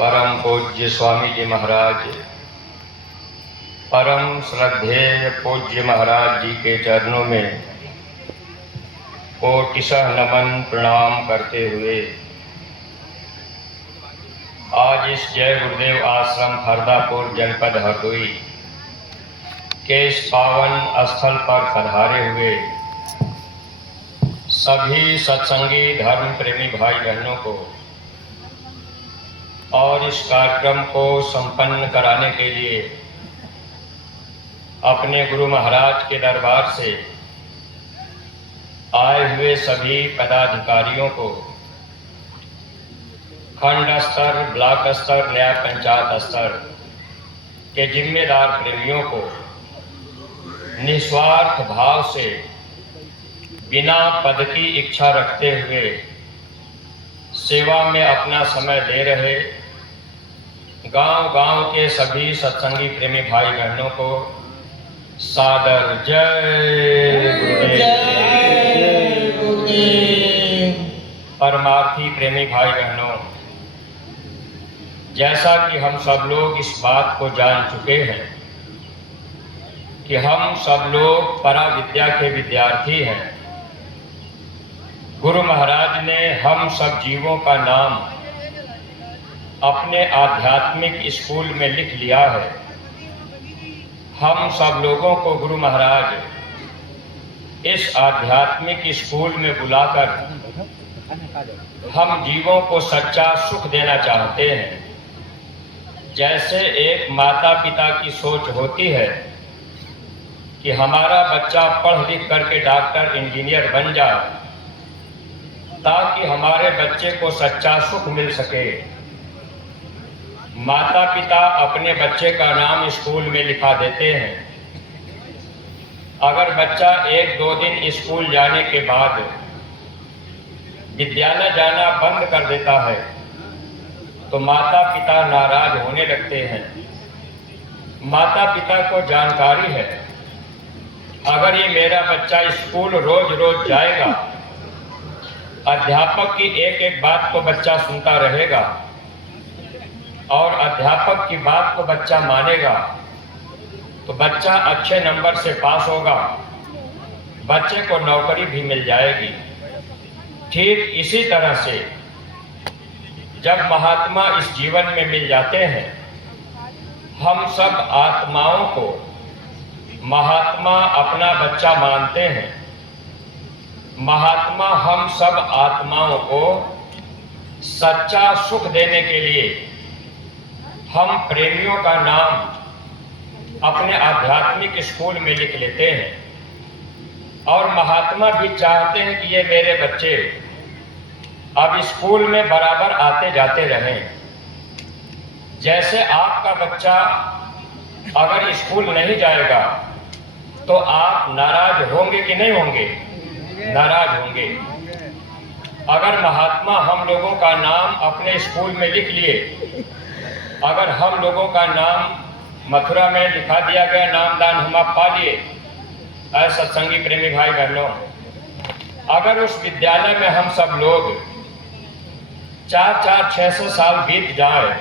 परम पूज्य स्वामी जी महाराज, परम श्रद्धेय पूज्य महाराज जी के चरणों में कोटिशः नमन प्रणाम करते हुए आज इस जय गुरुदेव आश्रम फरदापुर जनपद हरदोई के इस पावन स्थल पर पधारे हुए सभी सत्संगी धर्म प्रेमी भाई बहनों को और इस कार्यक्रम को संपन्न कराने के लिए अपने गुरु महाराज के दरबार से आए हुए सभी पदाधिकारियों को, खंड स्तर, ब्लॉक स्तर, न्याय पंचायत स्तर के जिम्मेदार प्रेमियों को निस्वार्थ भाव से बिना पद की इच्छा रखते हुए सेवा में अपना समय दे रहे गांव-गांव के सभी सत्संगी प्रेमी भाई बहनों को सादर जय गुरुदेव। परमार्थी प्रेमी भाई बहनों, जैसा कि हम सब लोग इस बात को जान चुके हैं कि हम सब लोग परा विद्या के विद्यार्थी हैं। गुरु महाराज ने हम सब जीवों का नाम अपने आध्यात्मिक स्कूल में लिख लिया है। हम सब लोगों को गुरु महाराज इस आध्यात्मिक स्कूल में बुलाकर हम जीवों को सच्चा सुख देना चाहते हैं। जैसे एक माता पिता की सोच होती है कि हमारा बच्चा पढ़ लिख करके डॉक्टर इंजीनियर बन जाए ताकि हमारे बच्चे को सच्चा सुख मिल सके, माता पिता अपने बच्चे का नाम स्कूल में लिखा देते हैं। अगर बच्चा 1-2 दिन स्कूल जाने के बाद विद्यालय जाना बंद कर देता है तो माता पिता नाराज होने लगते हैं। माता पिता को जानकारी है अगर ये मेरा बच्चा स्कूल रोज रोज जाएगा, अध्यापक की एक एक बात को बच्चा सुनता रहेगा और अध्यापक की बात को बच्चा मानेगा तो बच्चा अच्छे नंबर से पास होगा, बच्चे को नौकरी भी मिल जाएगी। ठीक इसी तरह से जब महात्मा इस जीवन में मिल जाते हैं, हम सब आत्माओं को महात्मा अपना बच्चा मानते हैं। महात्मा हम सब आत्माओं को सच्चा सुख देने के लिए हम प्रेमियों का नाम अपने आध्यात्मिक स्कूल में लिख लेते हैं और महात्मा भी चाहते हैं कि ये मेरे बच्चे अब स्कूल में बराबर आते जाते रहें। जैसे आपका बच्चा अगर स्कूल नहीं जाएगा तो आप नाराज होंगे कि नहीं होंगे? नाराज होंगे। अगर महात्मा हम लोगों का नाम अपने स्कूल में लिख लिए, अगर हम लोगों का नाम मथुरा में लिखा दिया गया, नामदान हम आप पा लिए, ऐसे सत्संगी प्रेमी भाई बहनों, अगर उस विद्यालय में हम सब लोग 4-4, 600 साल बीत जाए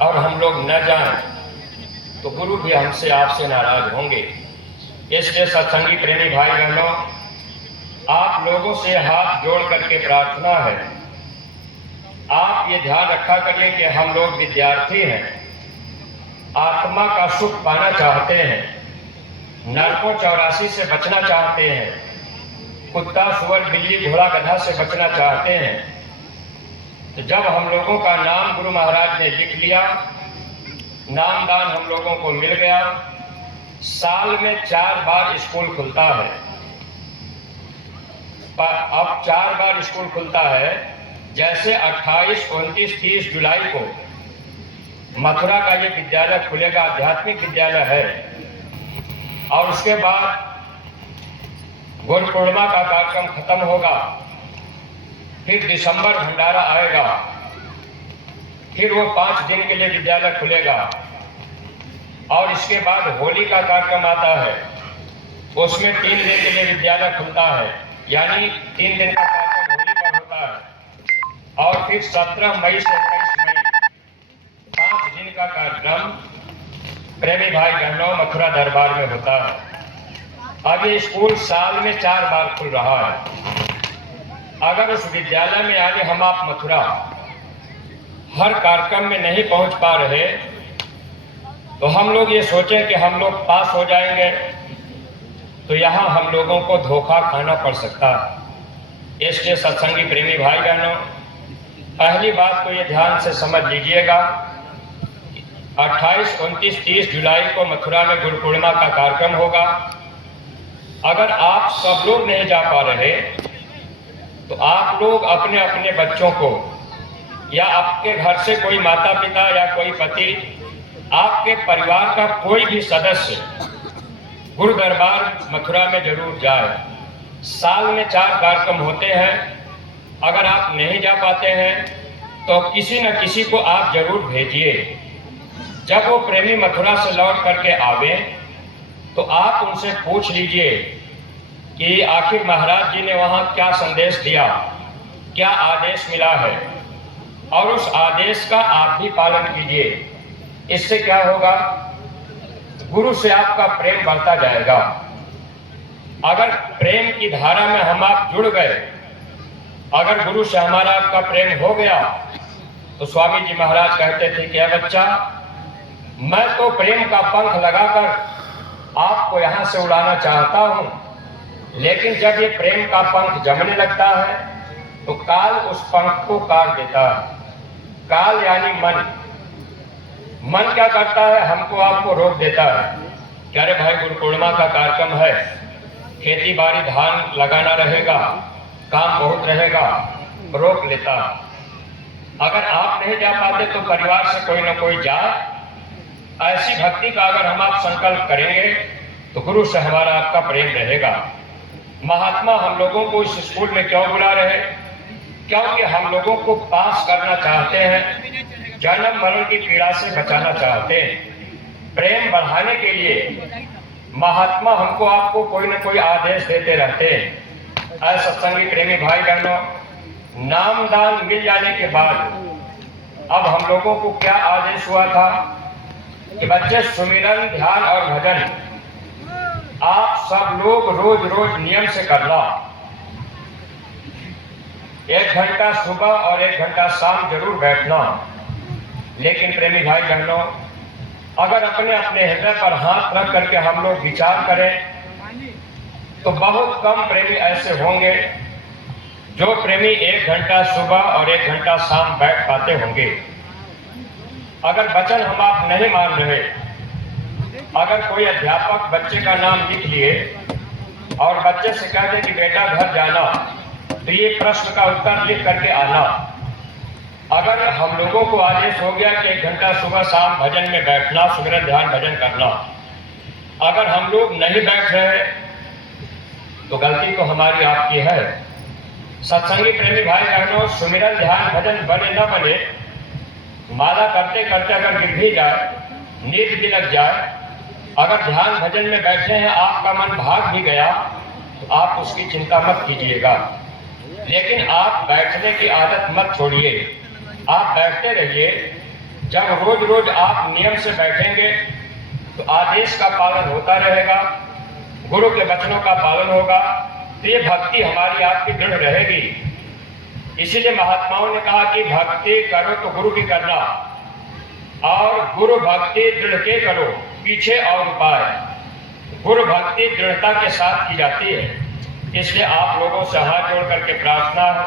और हम लोग न जाएं तो गुरु भी हमसे आपसे नाराज होंगे। इसलिए सत्संगी प्रेमी भाई बहनों, आप लोगों से हाथ जोड़ करके प्रार्थना है, आप ये ध्यान रखा करिए कि हम लोग विद्यार्थी हैं, आत्मा का सुख पाना चाहते हैं, नरकों 84 से बचना चाहते हैं, कुत्ता सुअर बिल्ली घोड़ा गधा से बचना चाहते हैं। तो जब हम लोगों का नाम गुरु महाराज ने लिख लिया, नामदान हम लोगों को मिल गया, साल में 4 बार स्कूल खुलता है। अब 4 बार स्कूल खुलता है। जैसे 28, 29, 30 जुलाई को मथुरा का ये विद्यालय खुलेगा, आध्यात्मिक विद्यालय है, और उसके बाद गुरु पूर्णिमा का कार्यक्रम खत्म होगा, फिर दिसंबर भंडारा आएगा, फिर वो 5 दिन के लिए विद्यालय खुलेगा, और इसके बाद होली का कार्यक्रम आता है, उसमें 3 दिन के लिए विद्यालय खुलता है, यानी 3 दिन का कार्यक्रम होली पर होता है, और फिर 17 मई से 23 मई प्रेमी भाई बहनों मथुरा दरबार में होता है। अब ये स्कूल साल में 4 बार खुल रहा है। अगर उस विद्यालय में यानी हम आप मथुरा हर कार्यक्रम में नहीं पहुंच पा रहे तो हम लोग ये सोचें कि हम लोग पास हो जाएंगे, तो यहाँ हम लोगों को धोखा खाना पड़ सकता है। इसलिए सत्संगी प्रेमी भाई बहनों, पहली बात तो ये ध्यान से समझ लीजिएगा, 28, 29, 30 जुलाई को मथुरा में गुरु पूर्णिमा का कार्यक्रम होगा। अगर आप सब लोग नहीं जा पा रहे तो आप लोग अपने अपने बच्चों को या आपके घर से कोई माता पिता या कोई पति, आपके परिवार का कोई भी सदस्य गुरु दरबार मथुरा में जरूर जाए। साल में 4 कार्यक्रम होते हैं। अगर आप नहीं जा पाते हैं तो किसी न किसी को आप जरूर भेजिए। जब वो प्रेमी मथुरा से लौट करके आवे तो आप उनसे पूछ लीजिए कि आखिर महाराज जी ने वहाँ क्या संदेश दिया, क्या आदेश मिला है, और उस आदेश का आप भी पालन कीजिए। इससे क्या होगा, गुरु से आपका प्रेम बढ़ता जाएगा। अगर प्रेम की धारा में हम आप जुड़ गए, अगर गुरु से हमारा आपका प्रेम हो गया, तो स्वामी जी महाराज कहते थे कि बच्चा, मैं तो प्रेम का पंख लगाकर आपको यहाँ से उड़ाना चाहता हूँ, लेकिन जब ये प्रेम का पंख जमने लगता है तो काल उस पंख को काट देता है। काल यानी मन। मन क्या करता है, हमको आपको रोक देता है कि अरे भाई गुरु पूर्णिमा का कार्यक्रम है, खेती बाड़ी धान लगाना रहेगा, काम बहुत रहेगा, रोक लेता। अगर आप नहीं जा पाते तो परिवार से कोई ना कोई जाए। ऐसी भक्ति का अगर हम आप संकल्प करेंगे तो गुरु से हमारा आपका प्रेम रहेगा। महात्मा हम लोगों को इस स्कूल में क्यों बुला रहे? क्योंकि हम लोगों को पास करना चाहते हैं, जन्म मरण की पीड़ा से बचाना चाहते हैं। प्रेम बढ़ाने के लिए महात्मा हमको आपको कोई न कोई आदेश देते रहते हैं। ऐसे सत्संगी प्रेमी भाई बहनों, नामदान मिल जाने के बाद अब हम लोगों को क्या आदेश हुआ था कि बच्चे सुमिरन, ध्यान और भजन आप सब लोग रोज रोज नियम से करना। 1 घंटा सुबह और 1 घंटा शाम जरूर बैठना। लेकिन प्रेमी भाई बहनों, अगर अपने अपने हृदय पर हाथ रख करके हम लोग विचार करें तो बहुत कम प्रेमी ऐसे होंगे जो प्रेमी 1 घंटा सुबह और 1 घंटा शाम बैठ पाते होंगे। अगर वचन हम आप नहीं मान रहे, अगर कोई अध्यापक बच्चे का नाम लिख लिए और बच्चे से कह दे कि बेटा घर जाना तो ये प्रश्न का उत्तर लिख करके आना। अगर हम लोगों को आदेश हो गया कि 1 घंटा सुबह शाम भजन में बैठना, सुमिरन ध्यान भजन करना, अगर हम लोग नहीं बैठ रहे तो गलती तो हमारी आपकी है। सत्संगी प्रेमी भाई बहनों, सुमिरन ध्यान भजन बने न बने, माला करते करते अगर गिर भी जाए, नींद भी लग जाए, अगर ध्यान भजन में बैठे हैं आपका मन भाग भी गया तो आप उसकी चिंता मत कीजिएगा। लेकिन आप बैठने की आदत मत छोड़िए, आप बैठते रहिए। जब रोज रोज आप नियम से बैठेंगे तो आदेश का पालन होता रहेगा, गुरु के वचनों का पालन होगा, तो ये भक्ति हमारी आपकी दृढ़ रहेगी। इसीलिए महात्माओं ने कहा कि भक्ति करो तो गुरु की करना, और गुरु भक्ति दृढ़ के करो, पीछे और उपाय। गुरु भक्ति दृढ़ता के साथ की जाती है। इसलिए आप लोगों से हाथ जोड़ करके प्रार्थना है,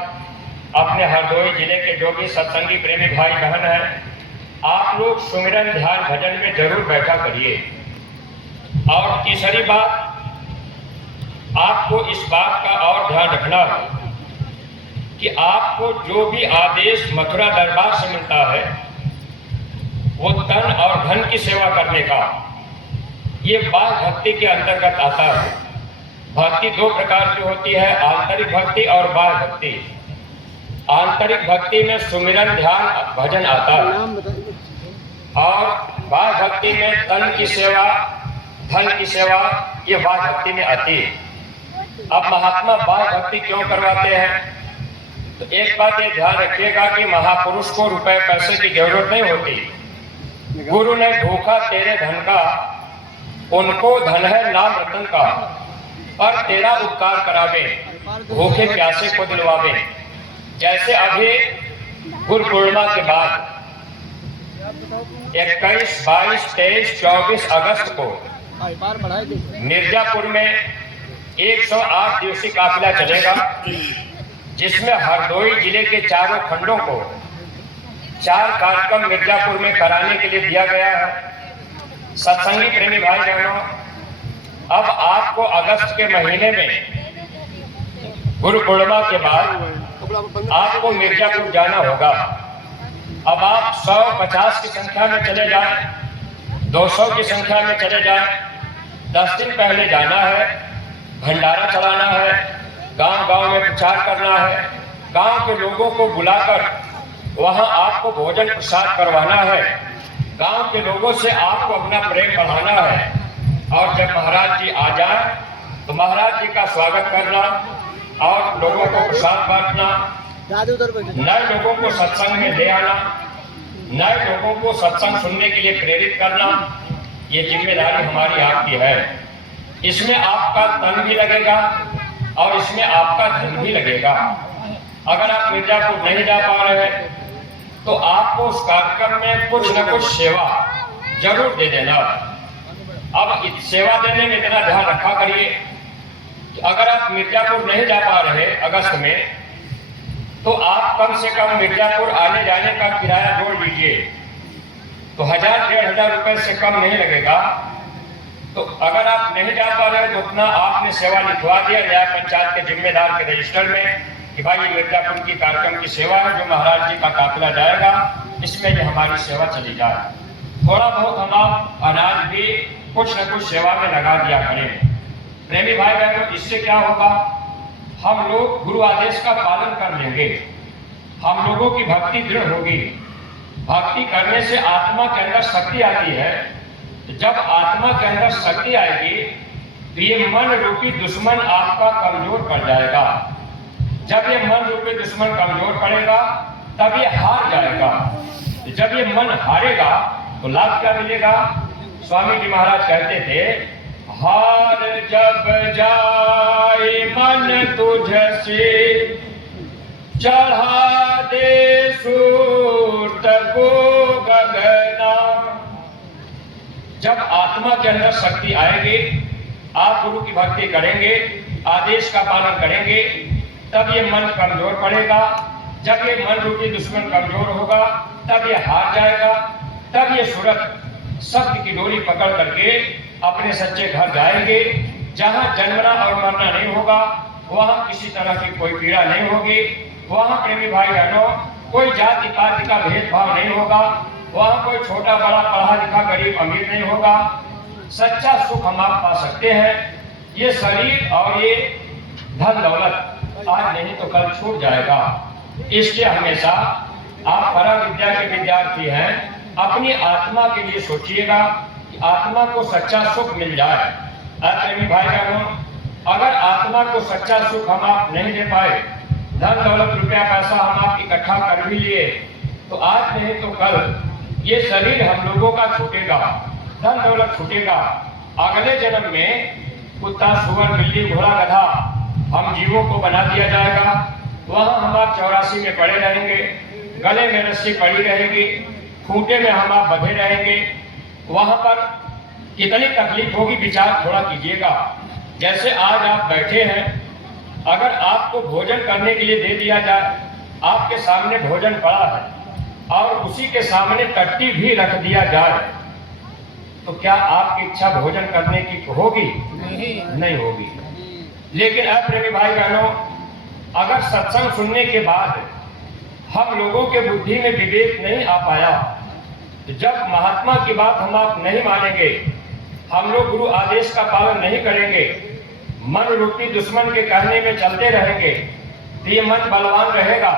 अपने हरदोई जिले के जो भी सत्संगी प्रेमी भाई बहन हैं, आप लोग सुमिरन ध्यान भजन में जरूर बैठा करिए। और तीसरी बात, आपको इस बात का और ध्यान रखना है कि आपको जो भी आदेश मथुरा दरबार से मिलता है वो तन और धन की सेवा करने का, ये बाह्य भक्ति के अंतर्गत आता है। भक्ति 2 प्रकार की होती है, आंतरिक भक्ति और बाह्य भक्ति। आंतरिक भक्ति में सुमिरन ध्यान भजन आता है, और बाह्य भक्ति में तन की सेवा, धन की सेवा, ये बाह्य भक्ति में आती है। अब महात्मा बाह्य भक्ति क्यों करवाते हैं? तो एक बात ये ध्यान रखिएगा कि महापुरुष को रुपए पैसे की जरूरत नहीं होती। गुरु ने भूखा तेरे धन का उनको धन है नाम रतन का, पर तेरा उपकार करावे, भूखे प्यासे को दिलवावे। जैसे अभी गुरु पूर्णिमा के बाद 21, 22, 23, 24 अगस्त को मिर्जापुर में 108 दिवसीय काफिला चलेगा, जिसमें हरदोई जिले के चारों खंडों को 4 कार्यक्रम मिर्जापुर में कराने के लिए दिया गया है। सत्संगी प्रेमी भाई बहनों, अब आपको अगस्त के महीने में गुरु पूर्णिमा के बाद आपको मिर्जापुर जाना होगा। अब आप 150 की संख्या में चले जाएं, 200 की संख्या में चले जाएं, 10 दिन पहले जाना है, भंडारा चलाना है, गांव-गांव में प्रचार करना है, गांव के लोगों को बुलाकर वहां आपको भोजन प्रसाद करवाना है, गांव के लोगों से आपको अपना प्रेम बढ़ाना है। और जब महाराज जी आ जाए तो महाराज जी का स्वागत करना और लोगों को प्रसाद बांटना, नए लोगों को सत्संग में ले आना, नए लोगों को सत्संग सुनने के लिए प्रेरित करना, ये जिम्मेदारी हमारी आपकी है। इसमें आपका तन भी लगेगा और इसमें आपका धन भी लगेगा। अगर आप मिर्जापुर नहीं जा पा रहे तो आपको उस कार्यक्रम में कुछ न कुछ सेवा जरूर दे देना। अब इस सेवा देने में इतना ध्यान रखा करिए कि अगर आप मिर्जापुर नहीं जा पा रहे अगस्त में, तो आप कम से कम मिर्जापुर आने जाने का किराया जोड़ लीजिए, तो 1000-1500 रुपए से कम नहीं लगेगा। तो अगर आप नहीं जा पा रहे तो उतना आपने सेवा लिखवा दिया न्याय पंचायत के जिम्मेदार के रजिस्टर में कि भाई ये मिर्जापुर की कार्यक्रम की सेवा है, जो महाराज जी का काफिला जाएगा, इसमें ये हमारी सेवा चली जाए। थोड़ा बहुत हम आप अनाज भी कुछ न कुछ सेवा में लगा दिया करें। प्रेमी भाई बहनों, इससे क्या होगा, हम लोग गुरु आदेश का पालन कर लेंगे, हम लोगों की भक्ति दृढ़ होगी। भक्ति करने से आत्मा के अंदर शक्ति आती है। जब आत्मा के अंदर शक्ति आएगी तो ये मन रूपी दुश्मन आपका कमजोर पड़ जाएगा। जब ये मन रूपी दुश्मन कमजोर पड़ेगा तब ये हार जाएगा। जब ये मन हारेगा तो लाभ क्या मिलेगा? स्वामी जी महाराज कहते थे, हार जब जाए मन तुझसे, चढ़ा दे सूरत को गगना। जब आत्मा के अंदर शक्ति आएगी, आप गुरु की भक्ति करेंगे, आदेश का पालन करेंगे, तब ये मन कमजोर पड़ेगा। जब ये मन रूपी दुश्मन कमजोर होगा तब ये हार जाएगा। तब ये सूरत सत्य की डोरी पकड़ करके अपने सच्चे घर जाएंगे, जहां जन्मना और मरना नहीं होगा, वहां किसी तरह की कोई पीड़ा नहीं होगी, वहां प्रेमी भाई बहनों कोई जाति पाति का भेदभाव नहीं होगा, वहां कोई छोटा बड़ा पढ़ा लिखा गरीब अमीर नहीं होगा। सच्चा सुख हम आप पा सकते हैं। ये शरीर और ये धन दौलत आज नहीं तो कल छूट जाएगा। इसलिए हमेशा आप परम विद्या के विद्यार्थी हैं, अपनी आत्मा के लिए सोचिएगा कि आत्मा को सच्चा सुख मिल जाए। प्रेमी भाई बहनों, अगर आत्मा को सच्चा सुख हम आप नहीं दे पाए, धन दौलत रुपया पैसा हम आप इकट्ठा कर भी लिए, तो आज नहीं तो कल ये शरीर हम लोगों का छूटेगा, धन दौलत छूटेगा। अगले जन्म में कुत्ता सुअर बिल्ली घोड़ा गधा हम जीवों को बना दिया जाएगा। वहां हम आप 84 में पड़े रहेंगे, गले में रस्सी पड़ी रहेगी, खूंटे में हम आप बंधे रहेंगे। वहां पर कितनी तकलीफ होगी विचार थोड़ा कीजिएगा। जैसे आज आप बैठे हैं, अगर आपको भोजन करने के लिए दे दिया जाए, आपके सामने भोजन पड़ा है और उसी के सामने टट्टी भी रख दिया जाए, तो क्या आपकी इच्छा भोजन करने की होगी? नहीं होगी। लेकिन प्रेमी भाई बहनों, अगर सत्संग सुनने के बाद हम लोगों के बुद्धि में विवेक नहीं आ पाया, तो जब महात्मा की बात हम आप नहीं मानेंगे, हम लोग गुरु आदेश का पालन नहीं करेंगे, मन रूपी दुश्मन के कहने में चलते रहेंगे, तो ये मन बलवान रहेगा,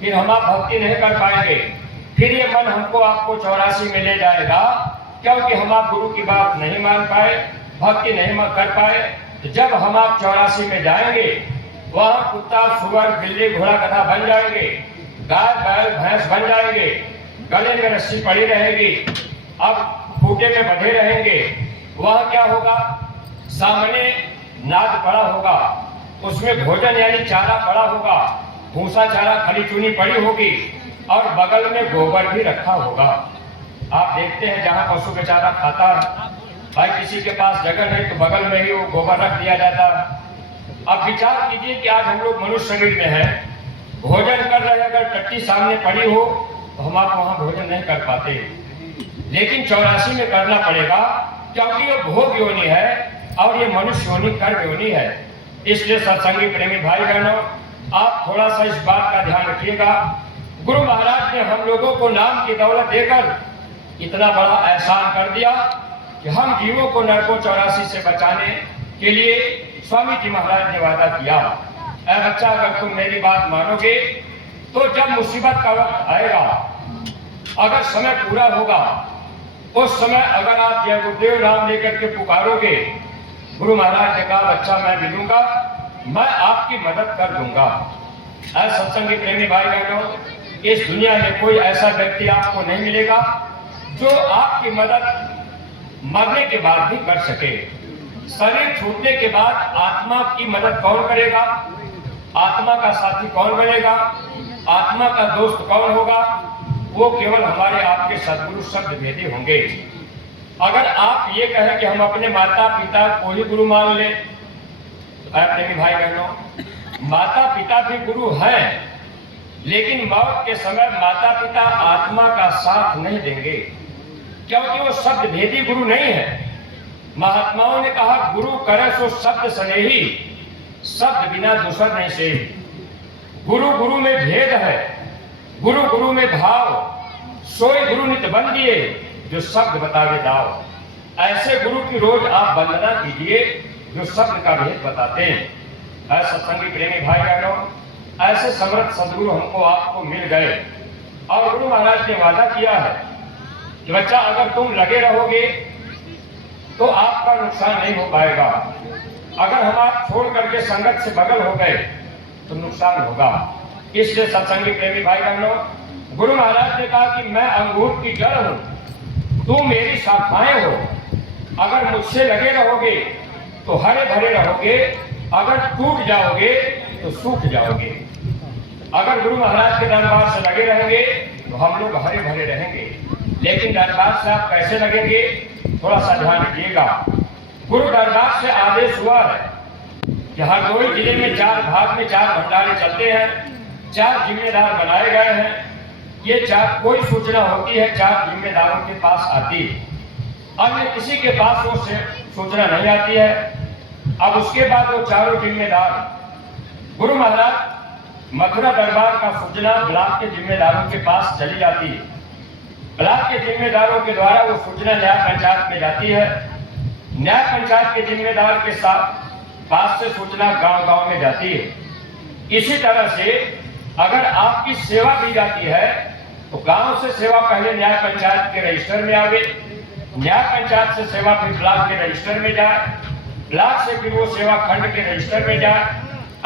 फिर हम आप भक्ति नहीं कर पाएंगे। फिर ये मन हमको आपको 84 में ले जाएगा, क्योंकि हम आप गुरु की बात नहीं मान पाए, भक्ति नहीं कर पाए। तो जब हम आप 84 में जाएंगे, वहां कुत्ता सुअर बिल्ली घोड़ा गधा बन जाएंगे, गाय बैल भैंस बन जाएंगे, गले में रस्सी पड़ी रहेगी, अब खूंटे में बंधे रहेंगे, वह क्या होगा, सामने नाद पड़ा होगा, उसमें भोजन यानी चारा पड़ा होगा, भूसा चारा खली चूनी पड़ी होगी और बगल में गोबर भी रखा होगा। आप देखते हैं जहाँ पशु बेचारा खाता है, भाई किसी के पास जगह नहीं तो बगल में ही वो गोबर रख दिया जाता है। अब विचार कीजिए कि आज हम लोग मनुष्य शरीर में है, भोजन कर रहे, अगर टट्टी सामने पड़ी हो तो हम आप वहां भोजन नहीं कर पाते, लेकिन 84 में करना पड़ेगा, क्योंकि ये भोग योनि है और ये मनुष्य योनि कर्म योनि है। इसलिए सत्संगी प्रेमी भाई बहनों, आप थोड़ा सा इस बात का ध्यान रखिएगा। गुरु महाराज ने हम लोगों को नाम की दौलत देकर इतना बड़ा एहसान कर दिया कि हम जीवों को नरकों 84 से बचाने के लिए स्वामी जी महाराज ने वादा किया। ऐ बच्चा, अगर तुम मेरी बात मानोगे तो जब मुसीबत का वक्त आएगा, अगर समय पूरा होगा, उस समय अगर आप जय गुरुदेव नाम लेकर के पुकारोगे, गुरु महाराज ने कहा बच्चा मैं मिलूंगा, मैं आपकी मदद कर दूंगा। ऐ सत्संगी प्रेमी भाई बहनों, इस दुनिया में कोई ऐसा व्यक्ति आपको नहीं मिलेगा जो आपकी मदद मरने के बाद भी कर सके। शरीर छूटने के बाद आत्मा की मदद कौन करेगा, आत्मा का साथी कौन बनेगा, आत्मा का दोस्त कौन होगा, वो केवल हमारे आपके सद्गुरु शब्द भेदी होंगे। अगर आप ये कहें कि हम अपने माता पिता को ही गुरु मान लें, तो प्रेमी भाई बहनों, माता पिता भी गुरु हैं, लेकिन मौत के समय माता पिता आत्मा का साथ नहीं देंगे, क्योंकि वो शब्द भेदी गुरु नहीं है। महात्माओं ने कहा गुरु करे सो शब्द स्नेही, शब्द बिना दूसर नहीं से। गुरु गुरु में भेद है, गुरु गुरु में भाव, सोई गुरु नित बंदिए, जो शब्द बतावे दाव। ऐसे गुरु की रोज आप वंदना कीजिए जो शब्द का भेद बताते हैं। ऐसे सत्संगी प्रेमी भाई बहनों, ऐसे समर्थ सदगुरु हमको आपको मिल गए और गुरु महाराज ने वादा किया है कि बच्चा अगर तुम लगे रहोगे तो आपका नुकसान नहीं हो पाएगा। अगर हम आप छोड़ करके संगत से बगल हो गए तो नुकसान होगा। इसलिए सत्संगी प्रेमी भाई बहनों, गुरु महाराज ने कहा कि मैं अंगूर की जड़ हूं, तुम मेरी शाखाएं हो। अगर मुझसे लगे रहोगे तो हरे भरे रहोगे, अगर टूट जाओगे तो सूख जाओगे। अगर गुरु महाराज के दरबार से लगे रहेंगे तो हम लोग हरे भरे रहेंगे, लेकिन दरबार से आप कैसे लगेंगे, थोड़ा सा ध्यान रखिएगा। गुरु दरबार से आदेश हुआ है कि हरदोई जिले में 4 भाग में 4 भंडारे चलते हैं, 4 जिम्मेदार बनाए गए हैं। ये 4 कोई सूचना होती है 4 जिम्मेदारों के पास आती है, अन्य किसी के पास वो सूचना नहीं आती है। अब उसके बाद वो चारों जिम्मेदार गुरु महाराज मथुरा दरबार का सूचना ब्लॉक के जिम्मेदारों के पास चली जाती है। ब्लॉक के जिम्मेदारों के द्वारा वो सूचना न्याय पंचायत में जाती है। न्याय पंचायत के जिम्मेदार के साथ पास से सूचना गांव-गांव में जाती है। इसी तरह से अगर आपकी सेवा दी जाती है तो गांव से सेवा पहले न्याय पंचायत के रजिस्टर में आवे, न्याय पंचायत से सेवा फिर ब्लॉक के रजिस्टर में जाए, ब्लॉक से फिर वो सेवा खंड के रजिस्टर में जाए।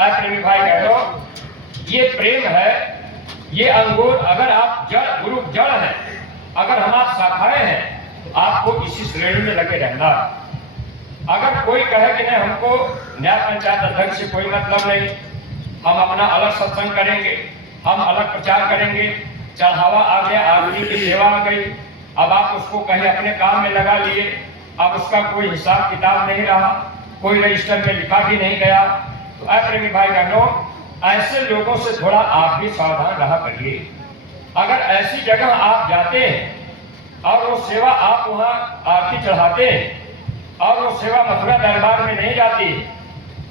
प्रेमी भाई बहनों, ये प्रेम है, ये अंगूर। अगर आप जड़ गुरु जड़ है, अगर हम आप शाखाएं हैं तो आपको इसी श्रेणी में लगे रहना। अगर कोई कहे कि नहीं हमको न्याय पंचायत अध्यक्ष से कोई मतलब नहीं, हम अपना अलग सत्संग करेंगे, हम अलग प्रचार करेंगे, चढ़ावा आ गया, आदमी की सेवा आ गई, अब आप उसको कहीं अपने काम में लगा लिए, अब उसका कोई हिसाब किताब नहीं रहा, कोई रजिस्टर में लिखा भी नहीं गया। तो प्रेमी भाई बहनों, ऐसे लोगों से थोड़ा आप भी सावधान रहा करिए। अगर ऐसी जगह आप जाते हैं और वो सेवा आप वहाँ आरती चढ़ाते हैं और वो सेवा मथुरा दरबार में नहीं जाती,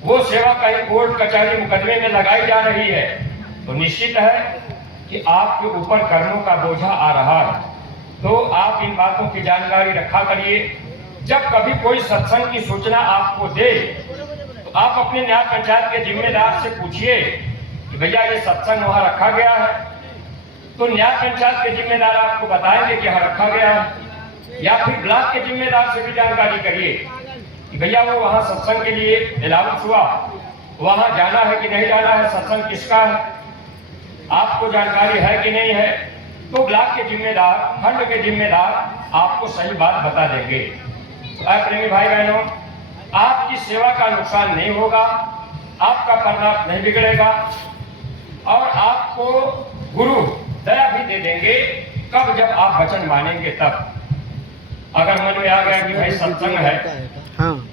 वो सेवा कहीं कोर्ट कचहरी मुकदमे में लगाई जा रही है, तो निश्चित है कि आपके ऊपर कर्मों का बोझा आ रहा है। तो आप इन बातों की जानकारी रखा करिए। जब कभी कोई सत्संग की सूचना आपको दे तो आप अपने न्याय पंचायत के जिम्मेदार से पूछिए कि भैया ये सत्संग वहाँ रखा गया है, तो न्याय पंचायत के जिम्मेदार आपको बताएंगे कि यहाँ रखा गया है। या फिर ब्लॉक के जिम्मेदार से भी जानकारी करिए कि भैया वो वहाँ सत्संग के लिए अनाउंस हुआ, वहाँ जाना है कि नहीं जाना है, सत्संग किसका है, आपको जानकारी है कि नहीं है। तो ब्लॉक के जिम्मेदार, खंड के जिम्मेदार आपको सही बात बता देंगे। प्रेमी भाई बहनों, आपकी सेवा का नुकसान नहीं होगा, आपका परिणाम नहीं बिगड़ेगा और आपको गुरु दया भी दे देंगे। कब? जब आप वचन मानेंगे तब। अगर मन में आ गया कि भाई सत्संग है,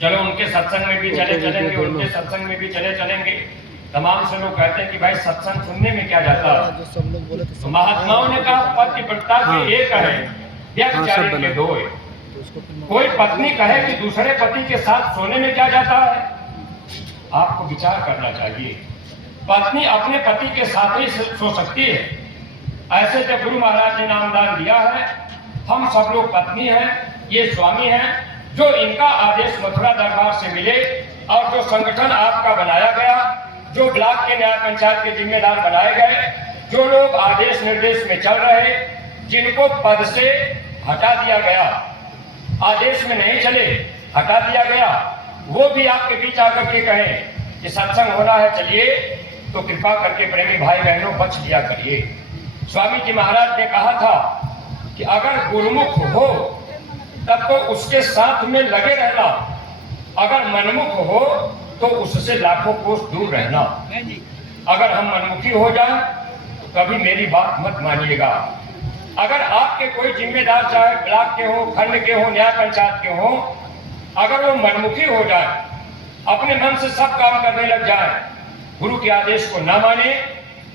चलो उनके सत्संग में भी चले चलेंगे, उनके सत्संग में भी चले चलेंगे। तमाम से लोग कहते हैं कि भाई सत्संग सुनने में क्या जाता है। तो महात्माओं ने कहा पतिव्रता के एक है, व्यभिचारी के दो है। कोई पत्नी कहे कि दूसरे पति के साथ सोने में क्या जाता है, आपको विचार करना चाहिए। पत्नी अपने पति के साथ ही सो सकती है। ऐसे जब गुरु महाराज ने नामदान दिया है, हम सब लोग पत्नी हैं, ये स्वामी हैं। जो इनका आदेश मथुरा दरबार से मिले और जो संगठन आपका बनाया गया, जो ब्लॉक के न्याय पंचायत के जिम्मेदार बनाए गए, जो लोग आदेश निर्देश में चल रहे, जिनको पद से हटा दिया गया, आदेश में नहीं चले, हटा दिया गया, वो भी आपके बीच आकर के कहें कि सत्संग होना है चलिए, तो कृपा करके प्रेमी भाई बहनों बच लिया करिए। स्वामी जी महाराज ने कहा था कि अगर गुरुमुख हो तब तो उसके साथ में लगे रहना, अगर मनमुख हो तो उससे लाखों कोस दूर रहना। अगर हम मनमुखी हो जाएं तो कभी मेरी बात मत मानिएगा। अगर आपके कोई जिम्मेदार, चाहे ब्लॉक के हो, खंड के हो, न्याय पंचायत के हो, अगर वो मनमुखी हो जाए, अपने मन से सब काम करने लग जाए, गुरु के आदेश को ना माने,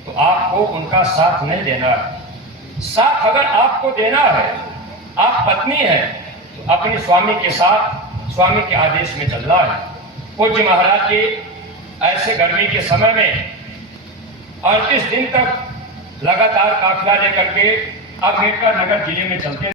तो आपको उनका साथ नहीं देना है। साथ अगर आपको देना है, आप पत्नी हैं, तो अपने स्वामी के साथ स्वामी के आदेश में चलना है। पूज्य महाराज जी ऐसे गर्मी के समय में 38 दिन तक लगातार काफिला लेकर के अम्बेडकर नगर जिले में चलते